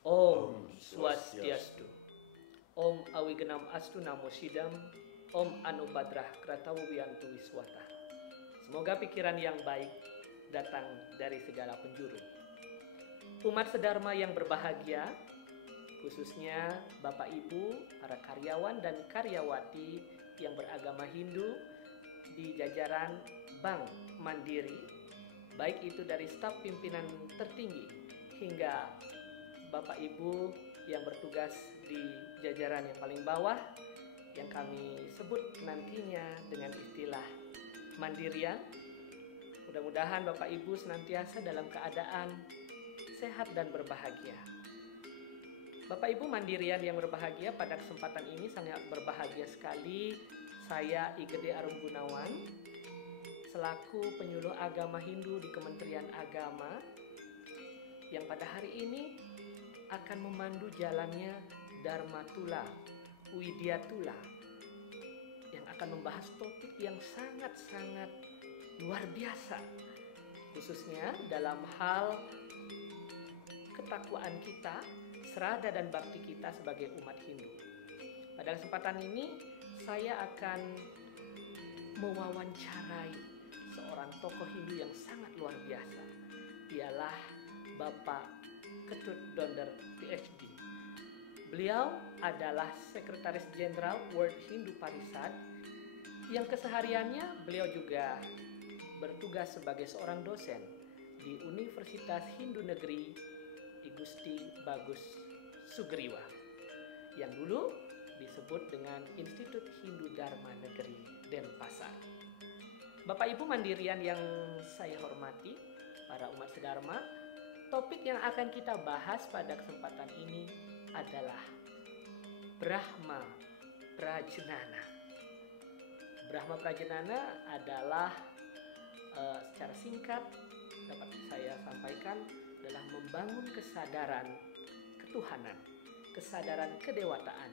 Om Swastiastu. Om Awigenam Astu Namo Sidam. Om Anubadrah Kratawu Wiyantu Wiswata. Semoga pikiran yang baik datang dari segala penjuru. Umat sedharma yang berbahagia, khususnya Bapak Ibu, para karyawan dan karyawati yang beragama Hindu di jajaran Bank Mandiri, baik itu dari staf pimpinan tertinggi hingga Bapak Ibu yang bertugas di jajaran yang paling bawah, yang kami sebut nantinya dengan istilah Mandirian. Mudah-mudahan Bapak Ibu senantiasa dalam keadaan sehat dan berbahagia. Bapak Ibu Mandirian yang berbahagia, pada kesempatan ini sangat berbahagia sekali saya Igede Arum Gunawan selaku penyuluh agama Hindu di Kementerian Agama yang pada hari ini akan memandu jalannya Dharma Tula, Widya Tula, yang akan membahas topik yang sangat-sangat luar biasa, khususnya dalam hal ketakwaan kita, serada dan bakti kita sebagai umat Hindu. Pada kesempatan ini saya akan mewawancarai seorang tokoh Hindu yang sangat luar biasa. Dialah Bapak Ketut Donder PhD. Beliau adalah Sekretaris Jenderal World Hindu Parishad yang kesehariannya beliau juga bertugas sebagai seorang dosen di Universitas Hindu Negeri I Gusti Bagus Sugriwa yang dulu disebut dengan Institut Hindu Dharma Negeri Denpasar. Bapak Ibu Mandirian yang saya hormati, para umat sedharma, topik yang akan kita bahas pada kesempatan ini adalah Brahma Prajnana. Brahma Prajnana adalah secara singkat dapat saya sampaikan adalah membangun kesadaran ketuhanan, kesadaran kedewataan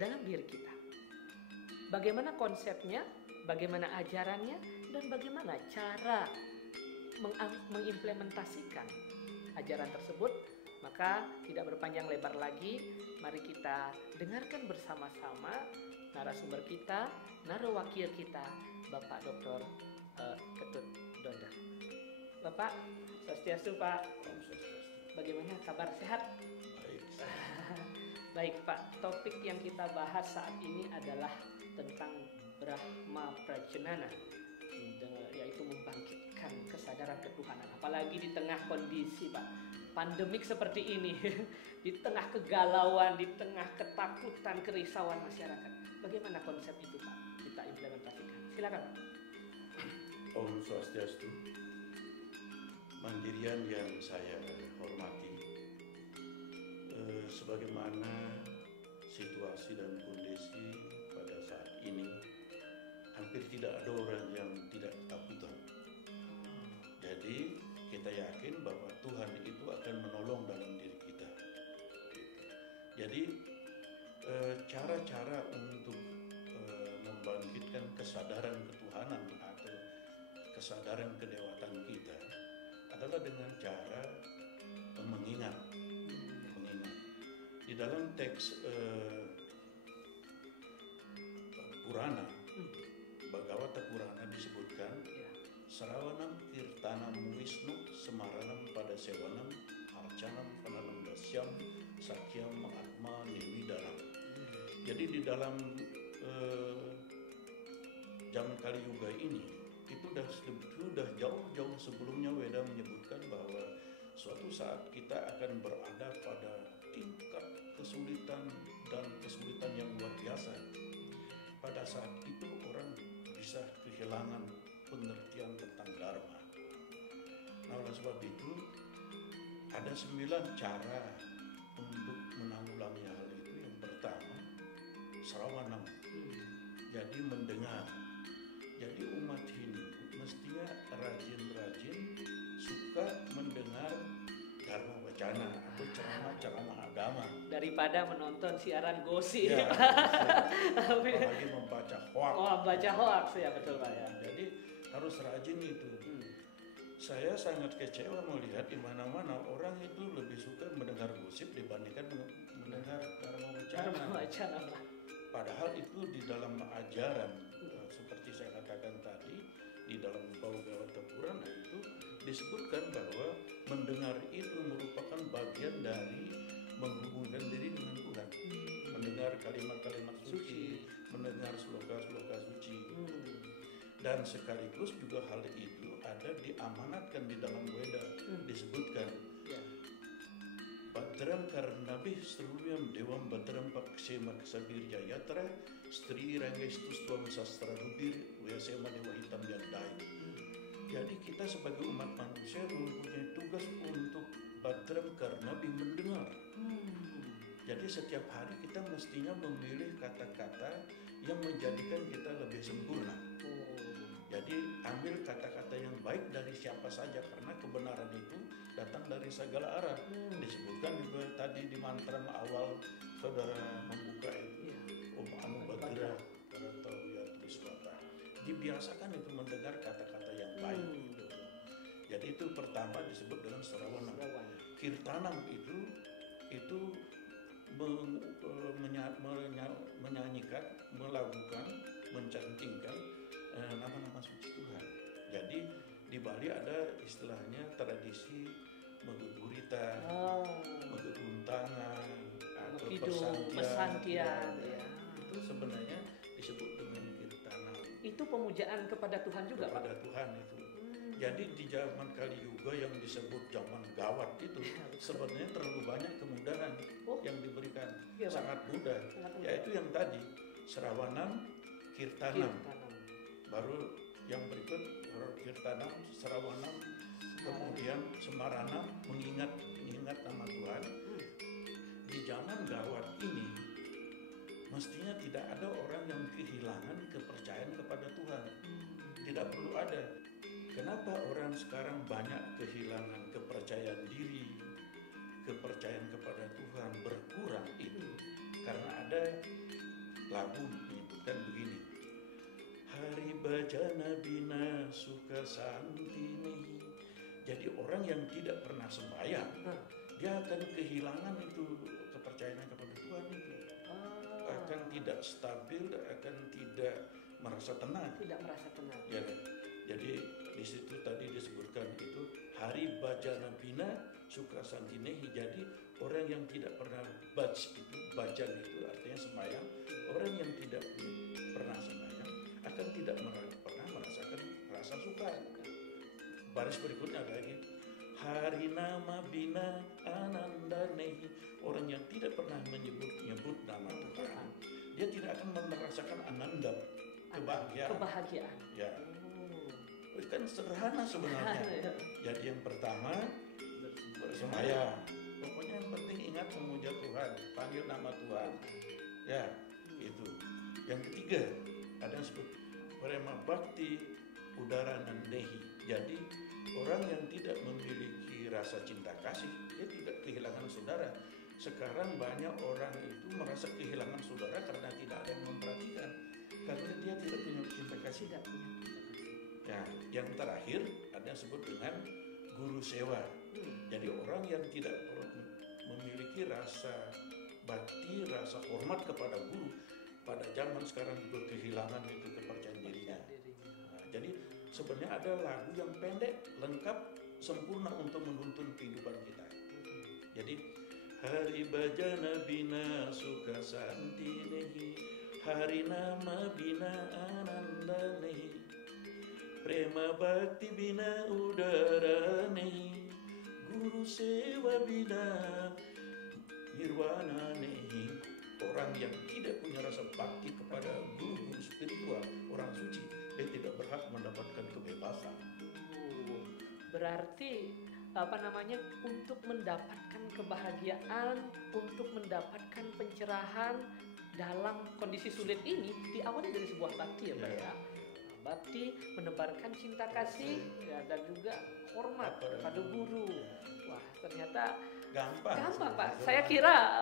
dalam diri kita. Bagaimana konsepnya, bagaimana ajarannya, dan bagaimana cara mengimplementasikan ajaran tersebut. Maka tidak berpanjang lebar lagi, mari kita dengarkan bersama-sama narasumber kita, narawakil kita, Bapak Dr. Ketut Donder. Bapak, Swastiastu Pak. Bagaimana kabar, sehat? Baik. Baik Pak, topik yang kita bahas saat ini adalah tentang Brahma Prajnana, yaitu membangkitkan kesadaran ketuhanan. Apalagi di tengah kondisi Pak, pandemik seperti ini, di tengah kegalauan, di tengah ketakutan, kerisauan masyarakat. Bagaimana konsep itu Pak kita implementasikan? Silakan Pak. Om Swastiastu. Mandirian yang saya hormati, sebagaimana situasi dan kondisi pada saat ini, hampir tidak ada orang yang tidak ketakutan. Jadi kita yakin bahwa Tuhan itu akan menolong dalam diri kita. Jadi cara-cara untuk membangkitkan kesadaran ketuhanan atau kesadaran kedewatan kita adalah dengan cara mengingat. Di dalam teks Purana, Bhagavata Purana disebutkan Saravanam Kirtanam Wisnu Semaranam pada Sewanam Arcanam Panalam Dasyam Sakyam Atma Niwidaram. Jadi di dalam zaman Kali Yuga ini itu sudah jauh-jauh sebelumnya Weda menyebutkan bahwa suatu saat kita akan berada pada tingkat kesulitan dan kesulitan yang luar biasa. Pada saat itu orang bisa kehilangan pengertian tentang Dharma. Nah, oleh sebab itu ada 9 cara untuk menanggulangi hal itu. Yang pertama, srawanam, jadi mendengar. Jadi umat Hindu mestinya rajin-rajin suka mendengar dharma wacana atau ceramah-ceramah agama Daripada menonton siaran gosip. ya, apalagi membaca hoax. Oh, baca hoax ya, betul Pak ya. Jadi harus rajin itu. Saya sangat kecewa melihat di mana-mana orang itu lebih suka mendengar gosip dibandingkan Dharma Dharma Wacana. Wacana, Pak. Padahal itu di dalam ajaran seperti saya katakan tadi di dalam Bhaugavata Purana itu disebutkan bahwa mendengar itu merupakan bagian dari menghubungkan diri dengan Tuhan. Mendengar kalimat-kalimat suci, mendengar sloka-sloka suci. Dan sekaligus juga hal itu ada diamanatkan di dalam Weda, disebutkan Bhadram Karnabih Struyam Devam Bhadram Paksema Ksabirja Yatra Stri Rangestus Tuam Sastra Rubir Vyasema Dewa Hitam Yandai. Jadi kita sebagai umat manusia mempunyai tugas untuk Bhadram Karnabih mendengar. Jadi setiap hari kita mestinya memilih kata-kata yang menjadikan kita lebih sempurna. Jadi ambil kata-kata yang baik dari siapa saja karena kebenaran itu datang dari segala arah. Disebutkan juga tadi di mantra awal saudara membuka itu Om Anu Badra Karatawiyat Wiswata. Dibiasakan itu mendengar kata-kata yang baik gitu. Jadi itu pertama disebut dengan Srawana. Kirtanam itu menyanyikan, melakukan, mencantingkan nama-nama suci Tuhan. Jadi di Bali ada istilahnya tradisi megegurita, megeguntangan, atau pesantian. Itu sebenarnya disebut dengan kirtana. Itu pemujaan kepada Tuhan juga, kepada Pak? Tuhan itu. Jadi di zaman Kali Yuga yang disebut zaman gawat itu sebenarnya terlalu banyak kemudahan yang diberikan, sangat mudah. Yaitu yang tadi Srawanam, Kirtanam. Baru yang berikut Kirtanam, Srawanam, kemudian Semaranam, mengingat nama Tuhan. Di zaman gawat ini mestinya tidak ada orang yang kehilangan kepercayaan kepada Tuhan. Tidak perlu ada. Kenapa orang sekarang banyak kehilangan kepercayaan diri, kepercayaan kepada Tuhan berkurang itu? Karena ada lagu menyebutkan begini. Hari bajana bina suka santini. Jadi orang yang tidak pernah sembahyang, dia akan kehilangan itu kepercayaan kepada Tuhan itu. Akan tidak stabil, akan tidak merasa tenang. Tidak merasa tenang. Ya, jadi di situ tadi disebutkan itu hari bajana bina suka santinehi. Jadi orang yang tidak pernah bajan itu artinya sembahyang. Orang yang tidak pernah sembahyang akan tidak pernah merasakan rasa suka. Baris berikutnya lagi hari nama bina ananda nehi. Orang yang tidak pernah menyebut nama Tuhan, dia tidak akan merasakan ananda, kebahagiaan. Ya. Kan sederhana sebenarnya. Jadi yang pertama bersembahyang. Pokoknya yang penting ingat memuja Tuhan, panggil nama Tuhan. Ya, itu. Yang ketiga ada yang disebut prema bakti udara nandehi. Jadi orang yang tidak memiliki rasa cinta kasih, dia tidak kehilangan saudara. Sekarang banyak orang itu merasa kehilangan saudara karena tidak ada yang memperhatikan, karena dia tidak punya cinta kasih. Ya, yang terakhir ada yang disebut dengan guru sewa. Jadi orang yang tidak memiliki rasa bakti, rasa hormat kepada guru, pada zaman sekarang juga kehilangan itu kepercayaan dirinya. Nah, jadi sebenarnya ada lagu yang pendek, lengkap, sempurna untuk menuntun kehidupan kita. Jadi hari bajana bina suka santinehi, hari nama bina ananda nehi, prema bakti bina udara nehi, guru sewa bina nirwana nehi. Orang yang tidak punya rasa bakti kepada guru spiritual, orang suci, dia tidak berhak mendapatkan kebebasan. Berarti untuk mendapatkan kebahagiaan, untuk mendapatkan pencerahan dalam kondisi sulit ini diawali dari sebuah bakti ya Pak ya. Bakti menebarkan cinta kasih ya, dan juga hormat pada guru. Wah, ternyata gampang Pak. Saya kira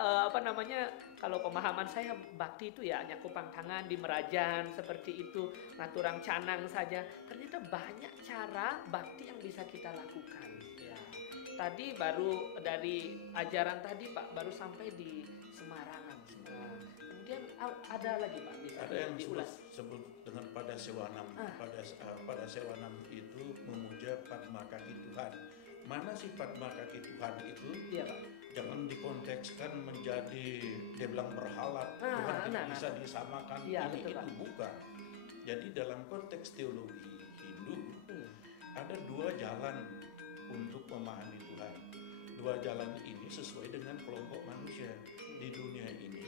kalau pemahaman saya bakti itu ya hanya kupang tangan di merajan seperti itu, ngaturang canang saja. Ternyata banyak cara bakti yang bisa kita lakukan. Ya. tadi baru dari ajaran tadi Pak baru sampai di Semarangan. Kemudian ada lagi Pak bisa Ada yang diulas. sebut dengan pada sewanam. Pada sewanam itu memuja Padma kaki Tuhan. Mana sih Padma kaki Tuhan itu? Iya Pak. Jangan dikontekskan menjadi dia bilang berhala. Tuhan tidak bisa disamakan. Ya, Ini betul, itu Pak. bukan. Jadi dalam konteks teologi Hindu ada dua jalan untuk memahami Tuhan. Dua jalan ini sesuai dengan kelompok manusia. Di dunia ini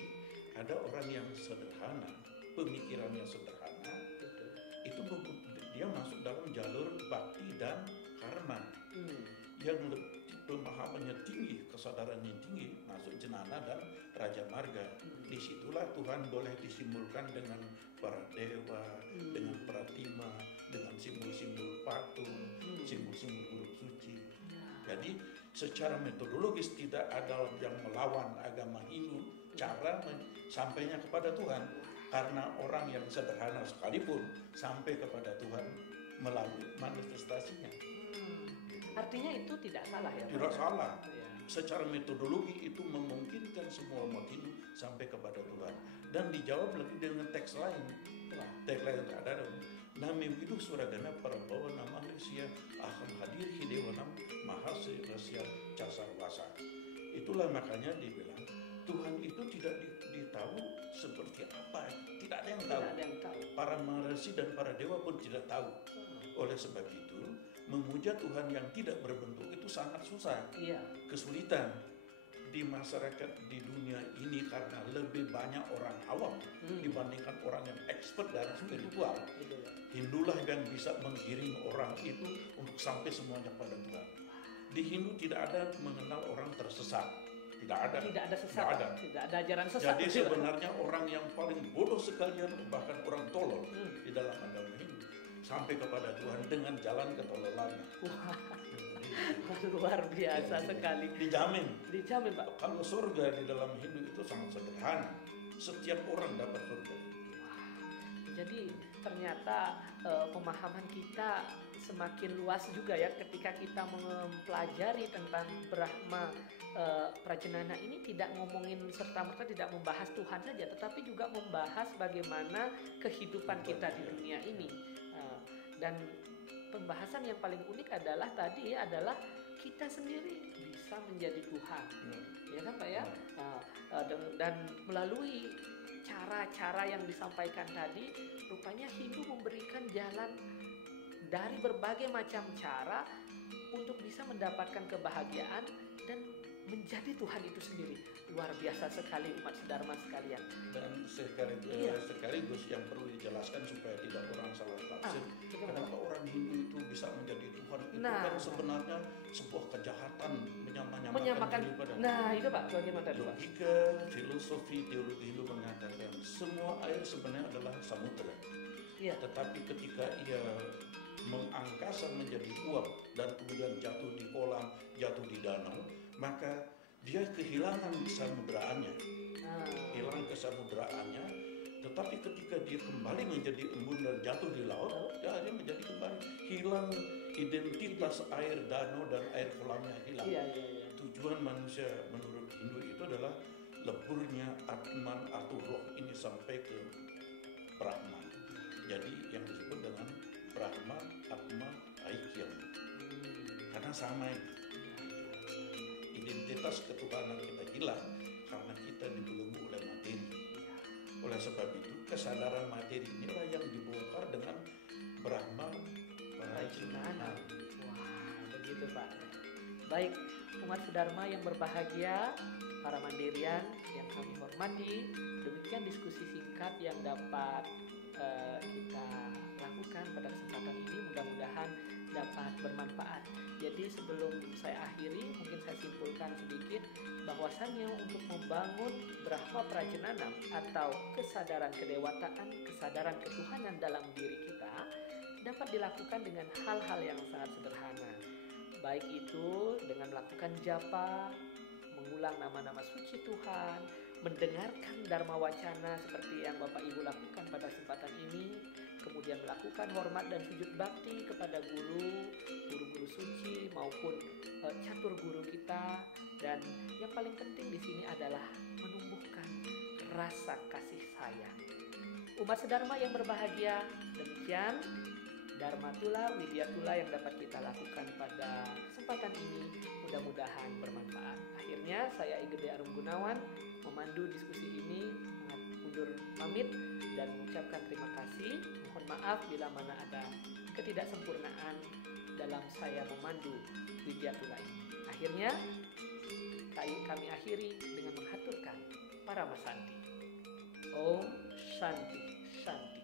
ada orang yang sederhana, pemikirannya sederhana, itu dia masuk dalam jalur bakti dan karma. Yang pemahamannya tinggi, kesadarannya tinggi, masuk jenana dan raja marga. Disitulah Tuhan boleh disimbolkan dengan para dewa, dengan pratima, dengan simbol-simbol patung, simbol-simbol huruf suci. Jadi secara metodologis tidak ada yang melawan agama Hindu cara sampainya kepada Tuhan, karena orang yang sederhana sekalipun sampai kepada Tuhan melalui manifestasinya. Artinya itu tidak salah ya Pak? Tidak salah. Ya. Secara metodologi itu memungkinkan semua umat Hindu sampai kepada Tuhan. Dan dijawab lagi dengan teks lain. Teks lain ada Nami Widu Suragana Parabawa Nama Resya Aham Hadir Hidewanam Mahasi Rasya Casarwasa. Itulah makanya dibilang Tuhan itu tidak ditahu seperti apa. Tidak ada yang tahu. Para mahasi dan para dewa pun tidak tahu. Oleh sebab itu memuja Tuhan yang tidak berbentuk itu sangat susah. Iya. Kesulitan di masyarakat di dunia ini karena lebih banyak orang awam dibandingkan orang yang expert dalam spiritual. Hindulah yang bisa menggiring orang itu untuk sampai semuanya pada Tuhan. Di Hindu tidak ada mengenal orang tersesat. Tidak ada. Tidak ada sesat. Tidak ada ajaran sesat. Jadi sebenarnya orang yang paling bodoh sekalian, bahkan orang tolol di dalam agama Hindu, sampai kepada Tuhan dengan jalan ketololannya. Luar biasa sekali. Dijamin. Dijamin Pak. Kalau surga di dalam Hindu itu sangat sederhana. Setiap orang dapat surga. Jadi ternyata pemahaman kita semakin luas juga ya ketika kita mempelajari tentang Brahma Prajenana ini, tidak ngomongin serta-merta tidak membahas Tuhan saja, tetapi juga membahas bagaimana kehidupan kita di dunia ini. Dan pembahasan yang paling unik adalah tadi ya, adalah kita sendiri bisa menjadi Tuhan, ya kan Pak ya? Dan melalui cara-cara yang disampaikan tadi, rupanya Hindu memberikan jalan dari berbagai macam cara untuk bisa mendapatkan kebahagiaan dan menjadi Tuhan itu sendiri. Luar biasa sekali umat sedharma sekalian. Dan sekaligus yang perlu dijelaskan supaya tidak orang salah tafsir. Kenapa orang Hindu itu bisa menjadi Tuhan? Itu kan sebenarnya sebuah kejahatan menyamakan diri. Nah itu Pak, bagaimana Pak? Logika, filosofi, teologi Hindu mengatakan semua air sebenarnya adalah samudera. Ya. Tetapi ketika ia mengangkasa menjadi uap dan kemudian jatuh di kolam, jatuh di danau, maka dia kehilangan kesamudraannya. Hilang kesamudraannya, tetapi ketika dia kembali menjadi embun dan jatuh di laut, dia menjadi kembali. Hilang identitas air danau dan air kolamnya hilang. Tujuan manusia menurut Hindu itu adalah leburnya Atman atau roh ini sampai ke Brahman. Jadi yang disebut dengan Brahma, Atma, Aikyam. Karena sama identitas ketuhanan kita hilang karena kita dibelenggu oleh materi. Oleh sebab itu kesadaran materi inilah yang dibongkar dengan Brahma Prajenana. Wah, begitu Pak. Baik, umat sedharma yang berbahagia, para mandirian yang kami hormati, demikian diskusi singkat yang dapat kita lakukan pada kesempatan ini, mudah-mudahan dapat bermanfaat. Jadi sebelum saya akhiri, mungkin saya simpulkan sedikit bahwasannya untuk membangun Brahma Prajenana atau kesadaran kedewataan, kesadaran ketuhanan dalam diri kita dapat dilakukan dengan hal-hal yang sangat sederhana. Baik itu dengan melakukan japa, mengulang nama-nama suci Tuhan, mendengarkan Dharma Wacana seperti yang Bapak Ibu lakukan pada kesempatan ini, kemudian melakukan hormat dan sujud bakti kepada guru-guru suci maupun catur guru kita, dan yang paling penting di sini adalah menumbuhkan rasa kasih sayang. Umat sedharma yang berbahagia, demikian Dharma Tula, Widya Tula yang dapat kita lakukan pada kesempatan ini, mudah-mudahan bermanfaat. Akhirnya saya Igede Arum Gunawan memandu diskusi ini, undur pamit dan mengucapkan terima kasih. Mohon maaf bila mana ada ketidaksempurnaan dalam saya memandu Widya Tula ini. Akhirnya kami akhiri dengan menghaturkan para Masanti. Om Shanti Shanti.